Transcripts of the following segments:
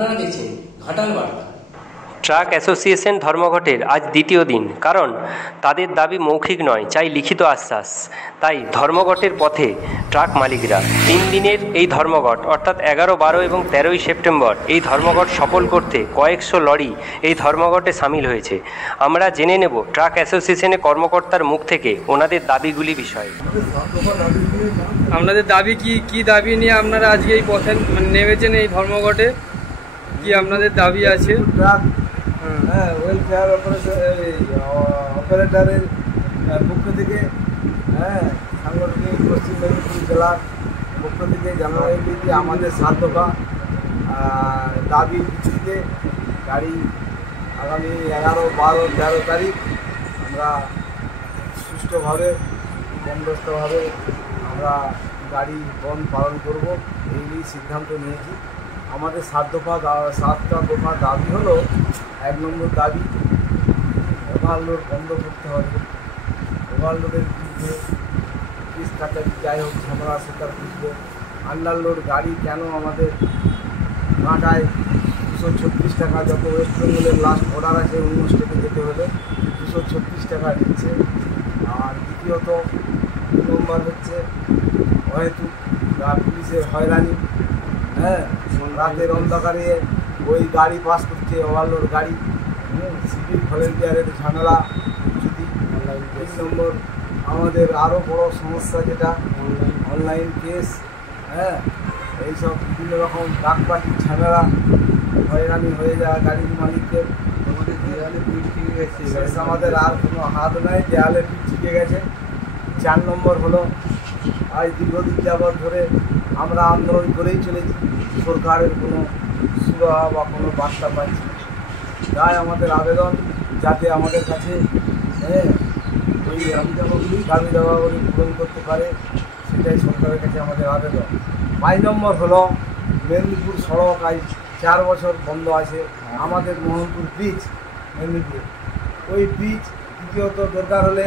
আপনারা দেখছেন ঘাটাল বার্তা। ট্রাক অ্যাসোসিয়েশন ধর্মঘটের আজ দ্বিতীয় দিন। কারণ তাদের দাবি মৌখিক নয়, চাই লিখিত আশ্বাস। তাই ধর্মঘটের পথে ট্রাক মালিকরা। 3 দিনের এই ধর্মঘট অর্থাৎ 11, 12 এবং 13ই সেপ্টেম্বর এই ধর্মঘট সফল করতে কয়েকশো লরি এই ধর্মঘটে সামিল হয়েছে। আমরা জেনে নেব ট্রাক অ্যাসোসিয়েশনের কর্মকর্তার মুখ থেকে ওনাদের দাবিগুলি বিষয়ে। আপনাদের দাবি কি দাবি নিয়ে আপনারা আজকে এই পথে নেমেছেন এই ধর্মঘটে? কি আপনাদের দাবি আছে? ওয়েলফেয়ার অপারেটরের পক্ষ থেকে সাংগঠনিক পশ্চিম মেদিনীপুর জেলার পক্ষ থেকে জানানো হয়েছে যে আমাদের 7 দফা দাবির ভিত্তিতে গাড়ি আগামী 11, 12, 13 তারিখ আমরা সুষ্ঠুভাবে বন্দোবস্তভাবে আমরা গাড়ি বন্ধ পালন করব, এই সিদ্ধান্ত নিয়েছি। আমাদের 7টা দফা দাবি হলো, 1 নম্বর দাবি ওভারলোড বন্ধ করতে হবে। ওভারলোডের বিরুদ্ধে পিস কাটারি যাই হোক ঝামেলা সেটার বিরুদ্ধে। আন্ডারলোড গাড়ি কেন আমাদের কাঁটায় 236 টাকা, যত ওয়েস্ট বেঙ্গলের লাস্ট অর্ডার আছে 19 স্টেটে যেতে হলে 236 টাকা দিচ্ছে। আর দ্বিতীয়ত 2 নম্বর হচ্ছে হয়তো পুলিশের হয়রানি, রাতের অন্ধকারে ওই গাড়ি পাস করছে, ওভারলোড গাড়ি, সিভিক ভলেন্টিয়ারের ঝামেলা। যদি 3 নম্বর আমাদের আরও বড় সমস্যা যেটা অনলাইন কেস, এইসব বিভিন্ন রকম ডাকপাটির ঝামেলা, হয়রানি হয়ে যাওয়া গাড়ির মালিকদের। আমাদের দেয়ালে পিঠ ঠিকে গেছে, আমাদের আর কোনো হাত নাই, দেয়ালে পিঠ ঠিকে গেছে। 4 নম্বর হলো আজ দীর্ঘদিন যাবৎ ধরে আমরা আন্দোলন করেই চলেছি, সরকারের কোনো সুরাহা বা কোনো বার্তা পাচ্ছি না। তাই আমাদের আবেদন যাতে আমাদের কাছে ওই দাবি দাবাগুলি পূরণ করতে পারে, সেটাই সরকারের কাছে আমাদের আবেদন। 5 নম্বর হলো মেদিনীপুর সড়ক আজ 4 বছর বন্ধ আছে। আমাদের মোহনপুর ব্রিজ, মেদিনীপুর ওই ব্রিজ দ্বিতীয়ত দরকার হলে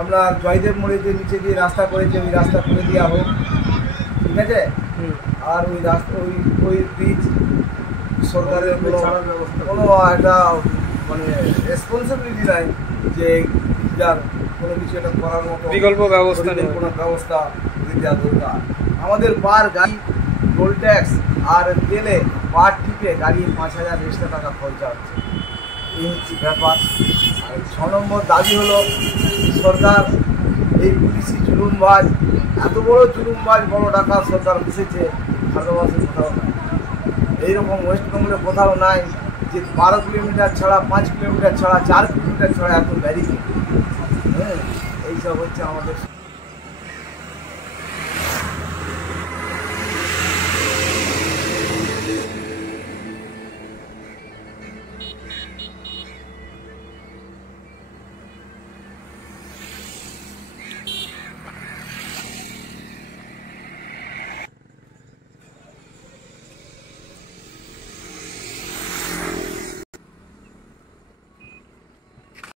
আমরা জয়দেব মোড়ে যে নিচে দিয়ে রাস্তা করেছে ওই রাস্তা করে দেওয়া হোক, ঠিক আছে। আর ওই রাস্তা ওই ব্রিজ সরকারের কোনো একটা মানে রেসপন্সিবিলিটি নাই যে যার কোনো কিছু একটা করার মতো বিকল্প ব্যবস্থা নেই, কোনো ব্যবস্থা করে দেওয়া দরকার। আমাদের পার গাড়ি টোল ট্যাক্স আর তেলে পার টিপে গাড়ি 5,000 এক্সট্রা টাকা খরচা হচ্ছে, এই হচ্ছে ব্যাপার। আর 6 নম্বর দাবি হলো সরকার এই পুলিশি জুলুমবাজ, এত বড় জুলুমবাজ, বড় টাকা সরকার বসেছে ভারতবর্ষে কোথাও নাই। এইরকম ওয়েস্টবেঙ্গলে কোথাও নাই যে 12 কিলোমিটার ছাড়া, 5 কিলোমিটার ছাড়া, 4 কিলোমিটার ছাড়া এত ব্যারিকেড। এইসব হচ্ছে আমাদের